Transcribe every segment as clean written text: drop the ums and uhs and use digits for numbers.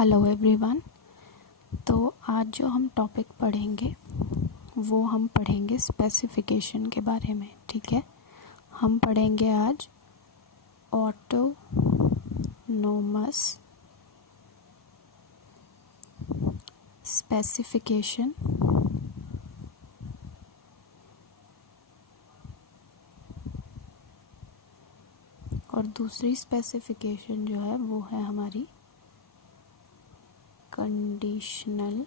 Hello everyone. तो आज जो हम टॉपिक पढ़ेंगे वो हम पढ़ेंगे स्पेसिफिकेशन के बारे में। ठीक है, हम पढ़ेंगे आज ऑटोनोमस स्पेसिफिकेशन और दूसरी स्पेसिफिकेशन जो है वो है हमारी कंडीशनल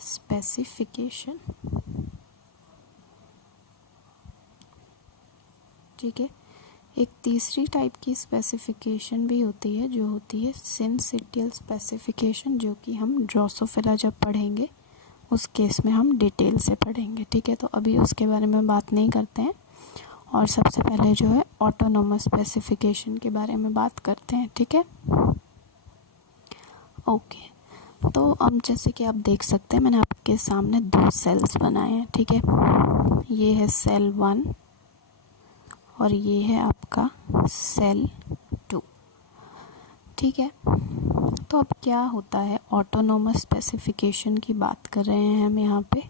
स्पेसिफिकेशन। ठीक है, एक तीसरी टाइप की स्पेसिफिकेशन भी होती है जो होती है सिंसिटियल स्पेसिफिकेशन, जो कि हम ड्रोसोफिला जब पढ़ेंगे उस केस में हम डिटेल से पढ़ेंगे। ठीक है, तो अभी उसके बारे में बात नहीं करते हैं और सबसे पहले जो है ऑटोनोमस स्पेसिफिकेशन के बारे में बात करते हैं। ठीक है, ओके। तो अब जैसे कि आप देख सकते हैं मैंने आपके सामने दो सेल्स बनाए हैं। ठीक है, ये है सेल 1 और ये है आपका सेल 2। ठीक है, तो अब क्या होता है, ऑटोनोमस स्पेसिफिकेशन की बात कर रहे हैं हम यहाँ पे।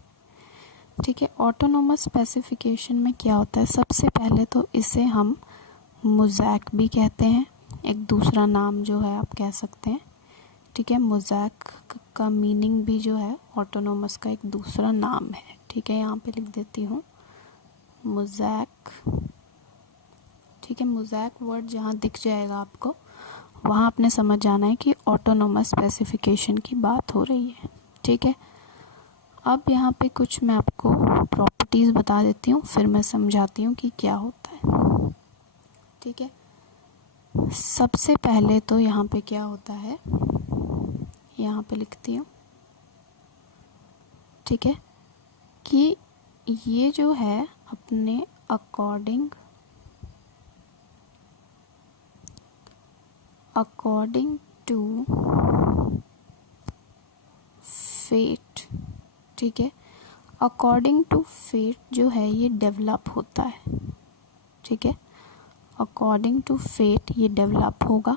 ठीक है, ऑटोनोमस स्पेसिफिकेशन में क्या होता है, सबसे पहले तो इसे हम मोज़ैक भी कहते हैं, एक दूसरा नाम जो है आप कह सकते हैं। ठीक है, मोज़ैक का मीनिंग भी जो है ऑटोनोमस का एक दूसरा नाम है। ठीक है, यहाँ पे लिख देती हूँ मोज़ैक। ठीक है, मोज़ैक वर्ड जहाँ दिख जाएगा आपको वहाँ आपने समझ जाना है कि ऑटोनोमस स्पेसिफिकेशन की बात हो रही है। ठीक है, अब यहाँ पे कुछ मैं आपको प्रॉपर्टीज़ बता देती हूँ, फिर मैं समझाती हूँ कि क्या होता है। ठीक है, सबसे पहले तो यहाँ पे क्या होता है, यहाँ पे लिखती हूँ। ठीक है, कि ये जो है अपने अकॉर्डिंग टू फेट। ठीक है, अकॉर्डिंग टू फेट जो है ये डेवलप होता है। ठीक है, अकॉर्डिंग टू फेट ये डेवलप होगा।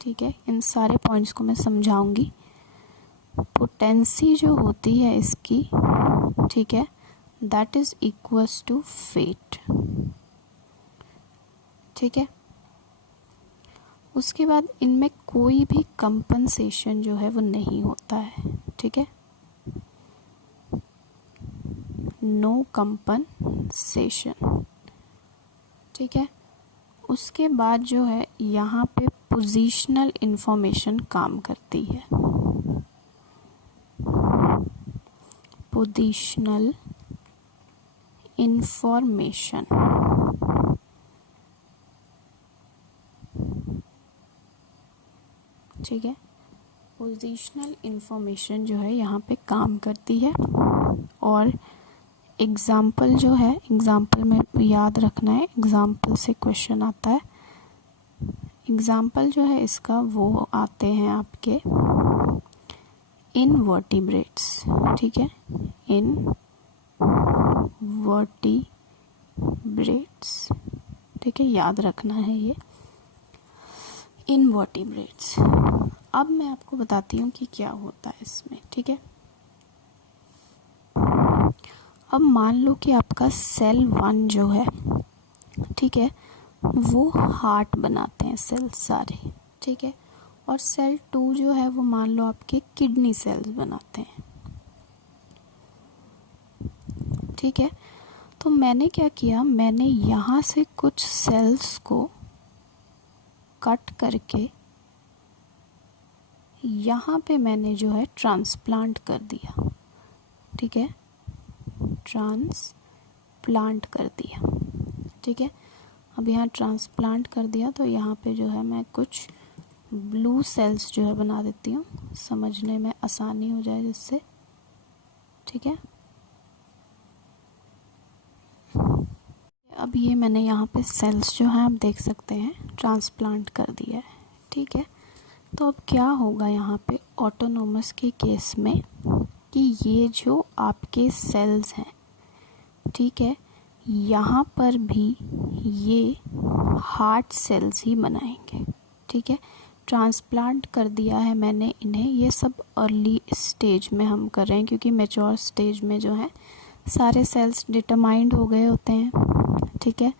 ठीक है, इन सारे पॉइंट्स को मैं समझाऊंगी। पोटेंसी जो होती है इसकी, ठीक है, that is equals to fate. ठीक है, उसके बाद इनमें कोई भी कंपनसेशन जो है वो नहीं होता है। ठीक है, नो कंपनसेशन। ठीक है, उसके बाद जो है यहाँ पे पोजीशनल इंफॉर्मेशन काम करती है। Positional information. ठीक है, पोजीशनल इंफॉर्मेशन जो है यहाँ पे काम करती है। और एग्ज़ाम्पल जो है, एग्ज़ाम्पल में याद रखना है, एग्ज़ाम्पल से क्वेश्चन आता है। एग्ज़ाम्पल जो है इसका वो आते हैं आपके इनवर्टिब्रेट्स। ठीक है, इनवर्टिब्रेट्स। ठीक है, याद रखना है ये इनवर्टिब्रेट्स। अब मैं आपको बताती हूँ कि क्या होता है इसमें। ठीक है, अब मान लो कि आपका सेल 1 जो है, ठीक है, वो हार्ट बनाते हैं सेल्स सारे। ठीक है, और सेल 2 जो है वो मान लो आपके किडनी सेल्स बनाते हैं। ठीक है, तो मैंने क्या किया, मैंने यहाँ से कुछ सेल्स को कट करके यहाँ पे मैंने जो है ट्रांसप्लांट कर दिया। ठीक है, ट्रांसप्लांट कर दिया। ठीक है, अब यहाँ ट्रांसप्लांट कर दिया तो यहाँ पे जो है मैं कुछ ब्लू सेल्स जो है बना देती हूँ, समझने में आसानी हो जाए जिससे। ठीक है, अब ये मैंने यहाँ पे सेल्स जो हैं आप देख सकते हैं ट्रांसप्लांट कर दिया है। ठीक है, तो अब क्या होगा यहाँ पे ऑटोनोमस के केस में कि ये जो आपके सेल्स हैं, ठीक है, यहाँ पर भी ये हार्ट सेल्स ही बनाएंगे। ठीक है, ट्रांसप्लांट कर दिया है मैंने इन्हें। ये सब अर्ली स्टेज में हम कर रहे हैं, क्योंकि मैच्योर स्टेज में जो है सारे सेल्स डिटरमाइंड हो गए होते हैं, ठीक है।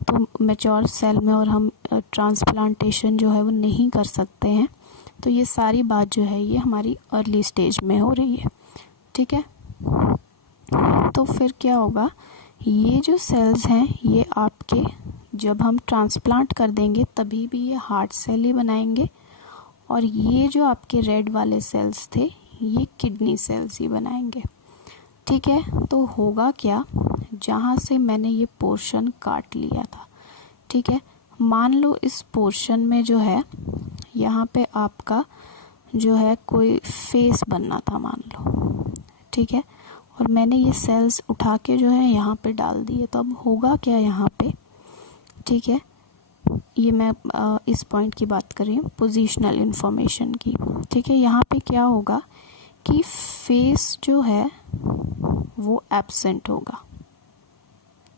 तो मैच्योर सेल में और हम ट्रांसप्लांटेशन जो है वो नहीं कर सकते हैं। तो ये सारी बात जो है ये हमारी अर्ली स्टेज में हो रही है, ठीक है। तो फिर क्या होगा, ये जो सेल्स हैं ये आपके जब हम ट्रांसप्लांट कर देंगे तभी भी ये हार्ट सेल ही बनाएंगे, और ये जो आपके रेड वाले सेल्स थे ये किडनी सेल्स ही बनाएंगे, ठीक है। तो होगा क्या, जहाँ से मैंने ये पोर्शन काट लिया था, ठीक है, मान लो इस पोर्शन में जो है यहाँ पे आपका जो है कोई फेस बनना था मान लो, ठीक है, और मैंने ये सेल्स उठा के जो है यहाँ पे डाल दिए। तो अब होगा क्या यहाँ पे, ठीक है, ये मैं इस पॉइंट की बात कर रही हूँ, पोजीशनल इन्फॉर्मेशन की, ठीक है। यहाँ पे क्या होगा कि फेस जो है वो एब्सेंट होगा।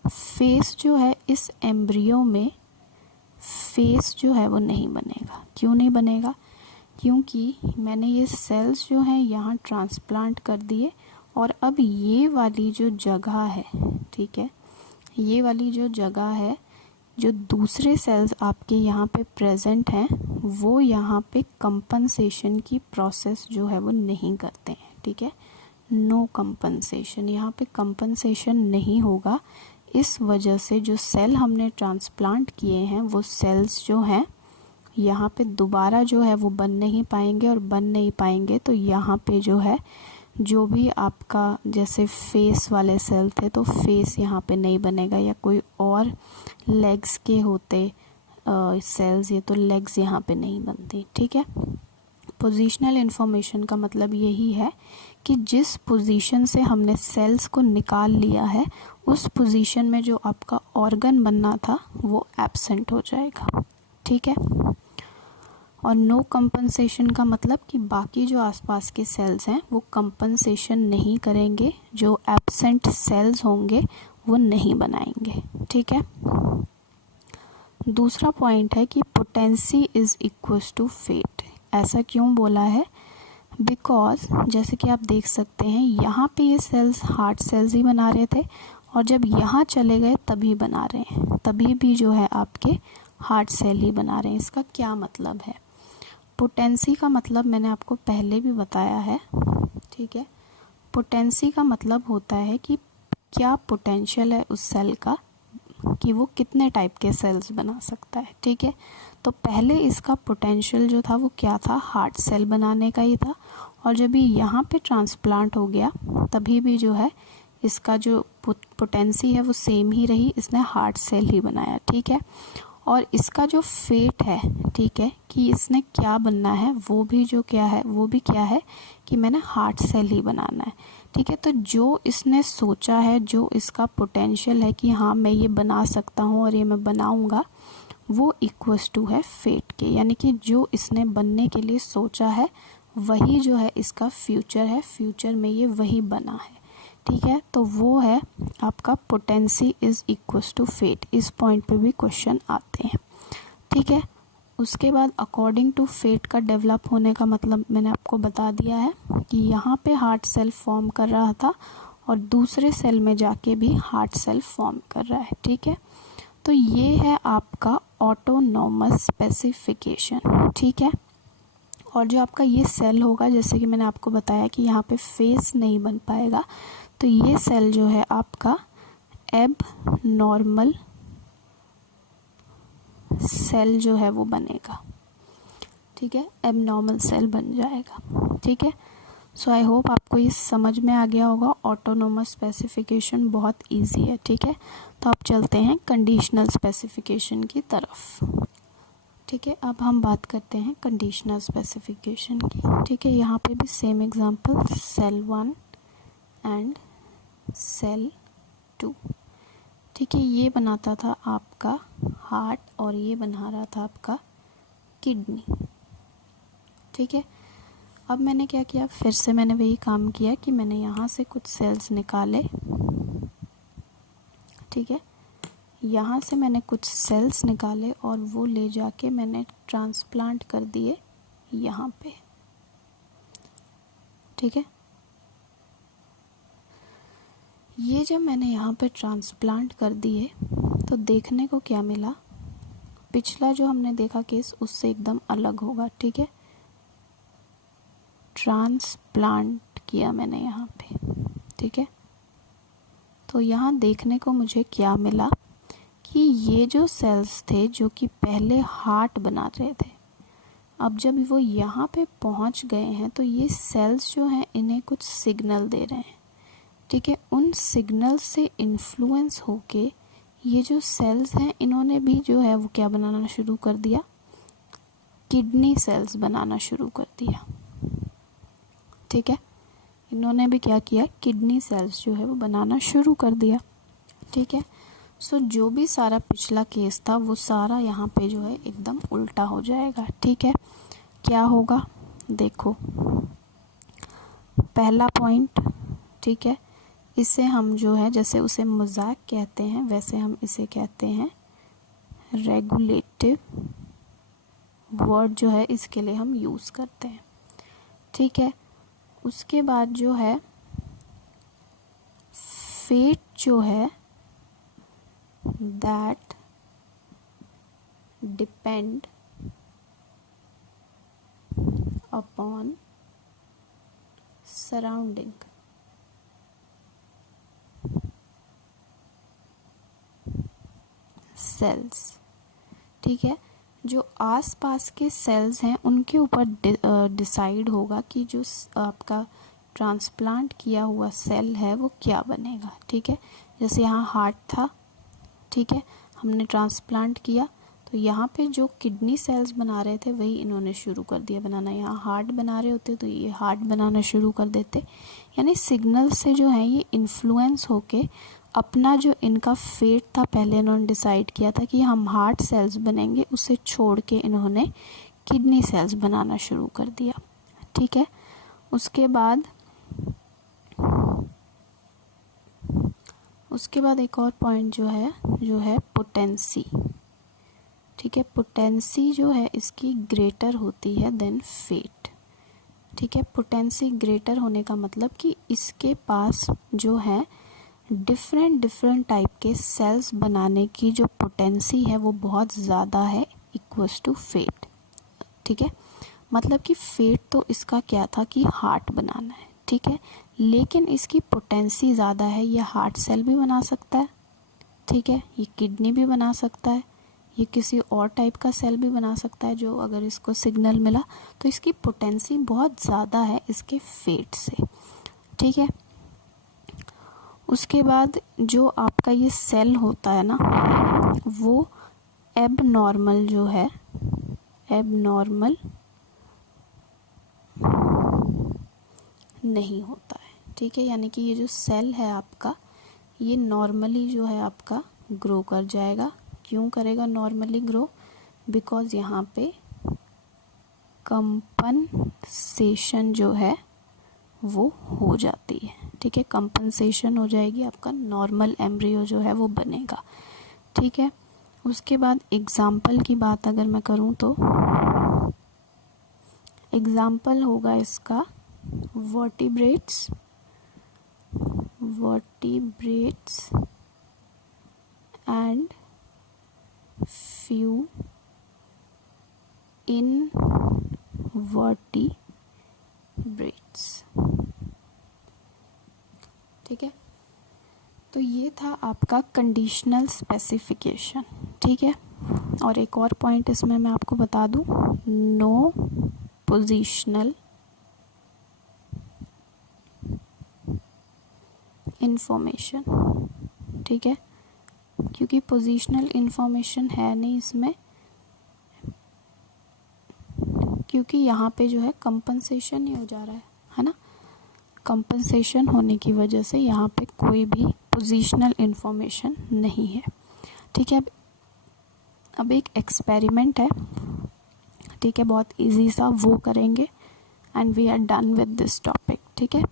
फेस जो है इस एम्ब्रियो में फेस जो है वो नहीं बनेगा। क्यों नहीं बनेगा, क्योंकि मैंने ये सेल्स जो हैं यहाँ ट्रांसप्लांट कर दिए, और अब ये वाली जो जगह है, ठीक है, ये वाली जो जगह है जो दूसरे सेल्स आपके यहाँ पे प्रेजेंट हैं वो यहाँ पे कंपनसेशन की प्रोसेस जो है वो नहीं करते हैं, ठीक है। नो कंपनसेशन, यहाँ पे कंपनसेशन नहीं होगा। इस वजह से जो सेल हमने ट्रांसप्लांट किए हैं वो सेल्स जो हैं यहाँ पे दोबारा जो है वो बन नहीं पाएंगे, और बन नहीं पाएंगे तो यहाँ पे जो है जो भी आपका जैसे फेस वाले सेल थे तो फेस यहाँ पे नहीं बनेगा, या कोई और लेग्स के होते सेल्स ये तो लेग्स यहाँ पे नहीं बनती, ठीक है। पोजीशनल इन्फॉर्मेशन का मतलब यही है कि जिस पोजीशन से हमने सेल्स को निकाल लिया है उस पोजीशन में जो आपका ऑर्गन बनना था वो एब्सेंट हो जाएगा, ठीक है। और नो कंपनसेशन का मतलब कि बाकी जो आसपास के सेल्स हैं वो कंपनसेशन नहीं करेंगे, जो एब्सेंट सेल्स होंगे वो नहीं बनाएंगे, ठीक है। दूसरा पॉइंट है कि potency is equals to fate. ऐसा क्यों बोला है, बिकॉज जैसे कि आप देख सकते हैं यहाँ पे ये सेल्स हार्ट सेल्स ही बना रहे थे, और जब यहाँ चले गए तभी बना रहे हैं, तभी भी जो है आपके हार्ट सेल ही बना रहे हैं। इसका क्या मतलब है, पोटेंसी का मतलब मैंने आपको पहले भी बताया है, ठीक है। पोटेंसी का मतलब होता है कि क्या पोटेंशियल है उस सेल का कि वो कितने टाइप के सेल्स बना सकता है, ठीक है। तो पहले इसका पोटेंशियल जो था वो क्या था, हार्ट सेल बनाने का ही था, और जब ये यहाँ पे ट्रांसप्लांट हो गया तभी भी जो है इसका जो पोटेंसी है वो सेम ही रही, इसने हार्ट सेल ही बनाया, ठीक है। और इसका जो फेट है, ठीक है, कि इसने क्या बनना है वो भी जो क्या है वो भी क्या है कि मैंने हार्ट सेल ही बनाना है, ठीक है। तो जो इसने सोचा है, जो इसका पोटेंशियल है कि हाँ मैं ये बना सकता हूँ और ये मैं बनाऊँगा, वो इक्वल्स टू है फेट के, यानी कि जो इसने बनने के लिए सोचा है वही जो है इसका फ्यूचर है, फ्यूचर में ये वही बना है, ठीक है। तो वो है आपका potency is equals to fate. इस पॉइंट पे भी क्वेश्चन आते हैं, ठीक है। उसके बाद अकॉर्डिंग टू फेट का डेवलप होने का मतलब मैंने आपको बता दिया है कि यहाँ पे हार्ट सेल फॉर्म कर रहा था और दूसरे सेल में जाके भी हार्ट सेल फॉर्म कर रहा है, ठीक है। तो ये है आपका ऑटोनॉमस स्पेसिफिकेशन, ठीक है। और जो आपका ये सेल होगा, जैसे कि मैंने आपको बताया कि यहाँ पे फेस नहीं बन पाएगा, तो ये सेल जो है आपका एब नॉर्मल सेल जो है वो बनेगा, ठीक है, एब नॉर्मल सेल बन जाएगा, ठीक है। सो आई होप आपको ये समझ में आ गया होगा। ऑटोनोमस स्पेसिफिकेशन बहुत इजी है, ठीक है। तो आप चलते हैं कंडीशनल स्पेसिफिकेशन की तरफ, ठीक है। अब हम बात करते हैं कंडीशनल स्पेसिफिकेशन की, ठीक है। यहाँ पे भी same example, cell 1 and cell 2, ठीक है। ये बनाता था आपका हार्ट और ये बना रहा था आपका किडनी, ठीक है। अब मैंने क्या किया, फिर से मैंने वही काम किया कि मैंने यहाँ से कुछ सेल्स निकाले, ठीक है, यहाँ से मैंने कुछ सेल्स निकाले और वो ले जाके मैंने ट्रांसप्लांट कर दिए यहाँ पे, ठीक है। ये जब मैंने यहाँ पे ट्रांसप्लांट कर दिए तो देखने को क्या मिला, पिछला जो हमने देखा केस उससे एकदम अलग होगा, ठीक है। ट्रांसप्लांट किया मैंने यहाँ पे, ठीक है। तो यहाँ देखने को मुझे क्या मिला कि ये जो सेल्स थे जो कि पहले हार्ट बना रहे थे, अब जब वो यहाँ पे पहुँच गए हैं तो ये सेल्स जो हैं इन्हें कुछ सिग्नल दे रहे हैं, ठीक है। उन सिग्नल से इन्फ्लुएंस होके ये जो सेल्स हैं इन्होंने भी जो है वो क्या बनाना शुरू कर दिया, किडनी सेल्स बनाना शुरू कर दिया, ठीक है। इन्होंने भी क्या किया, किडनी सेल्स जो है वो बनाना शुरू कर दिया, ठीक है। सो जो भी सारा पिछला केस था वो सारा यहाँ पे जो है एकदम उल्टा हो जाएगा, ठीक है। क्या होगा देखो, पहला पॉइंट, ठीक है, इसे हम जो है जैसे उसे मजाक कहते हैं वैसे हम इसे कहते हैं रेगुलेटिव वर्ड जो है इसके लिए हम यूज़ करते हैं, ठीक है। उसके बाद जो है फेट जो है that depend upon surrounding, cells, ठीक है। जो आसपास के सेल्स हैं उनके ऊपर डिसाइड होगा कि जो आपका ट्रांसप्लांट किया हुआ सेल है वो क्या बनेगा, ठीक है। जैसे यहाँ हार्ट था, ठीक है, हमने ट्रांसप्लांट किया तो यहाँ पे जो किडनी सेल्स बना रहे थे वही इन्होंने शुरू कर दिया बनाना। यहाँ हार्ट बना रहे होते तो ये हार्ट बनाना शुरू कर देते, यानी सिग्नल से जो है ये इन्फ्लुएंस होके अपना जो इनका फेट था पहले इन्होंने डिसाइड किया था कि हम हार्ट सेल्स बनेंगे, उसे छोड़ के इन्होंने किडनी सेल्स बनाना शुरू कर दिया, ठीक है। उसके बाद एक और पॉइंट जो है पोटेंसी, ठीक है। पोटेंसी जो है इसकी ग्रेटर होती है देन फेट, ठीक है। पोटेंसी ग्रेटर होने का मतलब कि इसके पास जो है डिफरेंट टाइप के सेल्स बनाने की जो पोटेंसी है वो बहुत ज़्यादा है इक्वल्स टू फेट, ठीक है। मतलब कि फेट तो इसका क्या था कि हार्ट बनाना है, ठीक है, लेकिन इसकी पोटेंसी ज़्यादा है, ये हार्ट सेल भी बना सकता है, ठीक है, ये किडनी भी बना सकता है, ये किसी और टाइप का सेल भी बना सकता है जो अगर इसको सिग्नल मिला, तो इसकी पोटेंसी बहुत ज़्यादा है इसके फेट से, ठीक है। उसके बाद जो आपका ये सेल होता है ना वो एबनॉर्मल जो है, एबनॉर्मल नहीं होता है, ठीक है। यानी कि ये जो सेल है आपका ये नॉर्मली जो है आपका ग्रो कर जाएगा। क्यों करेगा नॉर्मली ग्रो? बिकॉज़ यहाँ पे कंपनसेशन जो है वो हो जाती है, ठीक है। कंपनसेशन हो जाएगी, आपका नॉर्मल एम्ब्रियो जो है वो बनेगा, ठीक है। उसके बाद एग्जाम्पल की बात अगर मैं करूँ तो एग्जाम्पल होगा इसका वर्टिब्रेट्स एंड फ्यू इनवर्टिब्रेट्स, ठीक है। तो ये था आपका कंडीशनल स्पेसिफिकेशन, ठीक है। और एक और पॉइंट इसमें मैं आपको बता दूं, नो पोजीशनल इंफॉर्मेशन, ठीक है, क्योंकि पोजीशनल इंफॉर्मेशन है नहीं इसमें, क्योंकि यहाँ पे जो है कंपनसेशन ही हो जा रहा है ना। कंपनसेशन होने की वजह से यहाँ पे कोई भी पोजीशनल इंफॉर्मेशन नहीं है, ठीक है। अब एक एक्सपेरिमेंट है, ठीक है, बहुत इजी सा, वो करेंगे and we are done with this topic, ठीक है।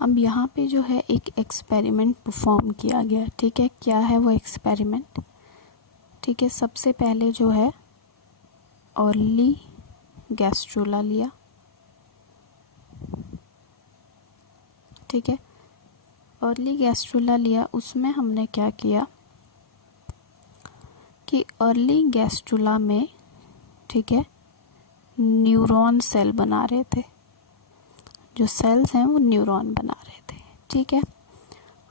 अब यहाँ पे जो है एक एक्सपेरिमेंट परफॉर्म किया गया, ठीक है। क्या है वो एक्सपेरिमेंट, ठीक है। सबसे पहले जो है अर्ली गैस्ट्रुला लिया, ठीक है। अर्ली गैस्ट्रुला लिया, उसमें हमने क्या किया कि अर्ली गैस्ट्रुला में, ठीक है, न्यूरॉन सेल बना रहे थे, जो सेल्स हैं वो न्यूरॉन बना रहे थे, ठीक है।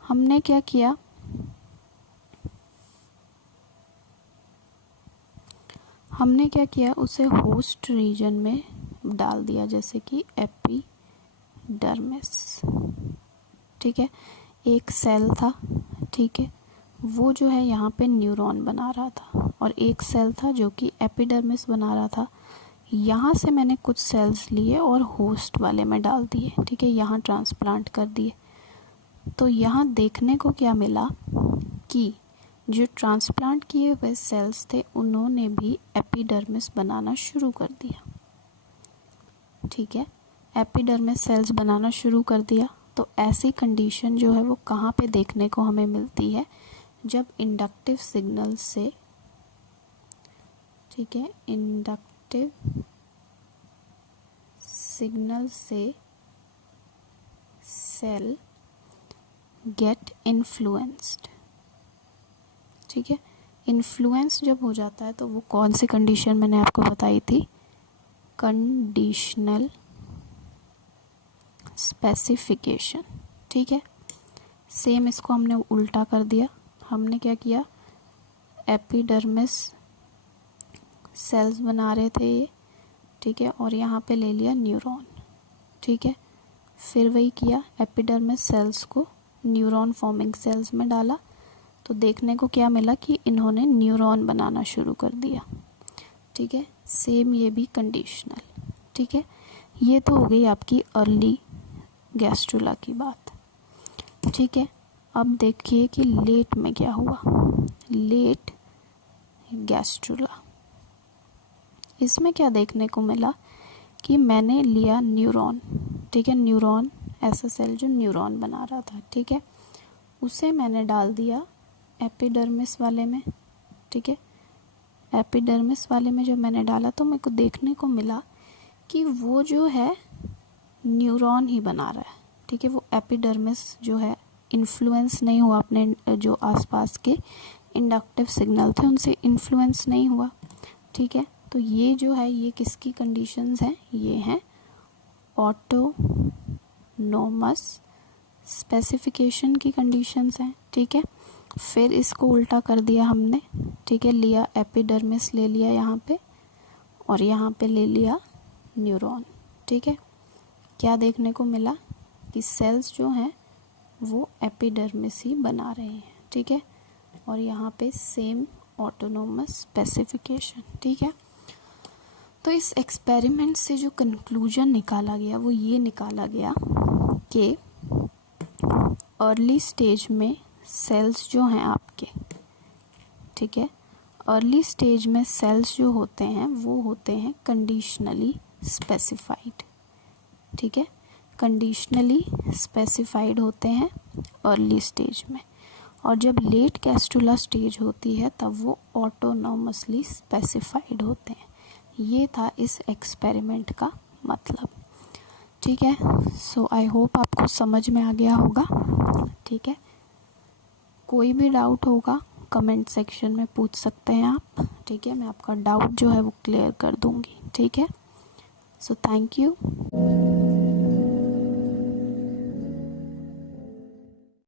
हमने क्या किया, उसे होस्ट रीजन में डाल दिया, जैसे कि एपिडर्मिस, ठीक है। एक सेल था, ठीक है, वो जो है यहाँ पे न्यूरॉन बना रहा था, और एक सेल था जो कि एपिडर्मिस बना रहा था। यहाँ से मैंने कुछ सेल्स लिए और होस्ट वाले में डाल दिए, ठीक है, यहाँ ट्रांसप्लांट कर दिए। तो यहाँ देखने को क्या मिला कि जो ट्रांसप्लांट किए हुए सेल्स थे उन्होंने भी एपिडर्मिस बनाना शुरू कर दिया, ठीक है, एपिडर्मिस सेल्स बनाना शुरू कर दिया। तो ऐसी कंडीशन जो है वो कहाँ पे देखने को हमें मिलती है, जब इंडक्टिव सिग्नल से, ठीक है, इंडक्टिव सिग्नल से सेल गेट इन्फ्लुएंस्ड, ठीक है। इन्फ्लुएंस जब हो जाता है तो वो कौन सी कंडीशन मैंने आपको बताई थी, कंडीशनल स्पेसिफिकेशन, ठीक है। सेम इसको हमने उल्टा कर दिया। हमने क्या किया, एपिडर्मिस सेल्स बना रहे थे ये, ठीक है, और यहाँ पे ले लिया न्यूरॉन, ठीक है। फिर वही किया, एपिडर्मिस सेल्स को न्यूरॉन फॉर्मिंग सेल्स में डाला, तो देखने को क्या मिला कि इन्होंने न्यूरॉन बनाना शुरू कर दिया, ठीक है। सेम ये भी कंडीशनल, ठीक है। ये तो हो गई आपकी अर्ली गैस्ट्रुला की बात, ठीक है। अब देखिए कि लेट में क्या हुआ, लेट गैस्ट्रुला। इसमें क्या देखने को मिला कि मैंने लिया न्यूरॉन, ठीक है, न्यूरॉन ऐसा सेल जो न्यूरॉन बना रहा था, ठीक है, उसे मैंने डाल दिया एपिडर्मिस वाले में, ठीक है। एपिडर्मिस वाले में जब मैंने डाला तो मेरे को देखने को मिला कि वो जो है न्यूरॉन ही बना रहा है, ठीक है। वो एपिडर्मिस जो है इन्फ्लुएंस नहीं हुआ, अपने जो आसपास के इंडक्टिव सिग्नल थे उनसे इन्फ्लुएंस नहीं हुआ, ठीक है। तो ये जो है ये किसकी कंडीशंस हैं, ये हैं ऑटोनोमस स्पेसिफिकेशन की कंडीशंस हैं, ठीक है। फिर इसको उल्टा कर दिया हमने, ठीक है, लिया एपिडर्मिस ले लिया यहाँ पे, और यहाँ पे ले लिया न्यूरॉन, ठीक है। क्या देखने को मिला कि सेल्स जो हैं वो एपिडर्मिस ही बना रहे हैं, ठीक है, और यहाँ पे सेम ऑटोनोमस स्पेसिफिकेशन, ठीक है। तो इस एक्सपेरिमेंट से जो कंक्लूजन निकाला गया वो ये निकाला गया कि अर्ली स्टेज में सेल्स जो हैं आपके, ठीक है, अर्ली स्टेज में सेल्स जो होते हैं वो होते हैं कंडीशनली स्पेसिफाइड, ठीक है, कंडीशनली स्पेसिफाइड होते हैं अर्ली स्टेज में, और जब लेट गैस्ट्रुला स्टेज होती है तब वो ऑटोनोमसली स्पेसिफाइड होते हैं। ये था इस एक्सपेरिमेंट का मतलब, ठीक है। सो आई होप आपको समझ में आ गया होगा, ठीक है। कोई भी डाउट होगा कमेंट सेक्शन में पूछ सकते हैं आप, ठीक है, मैं आपका डाउट जो है वो क्लियर कर दूंगी, ठीक है। So thank you.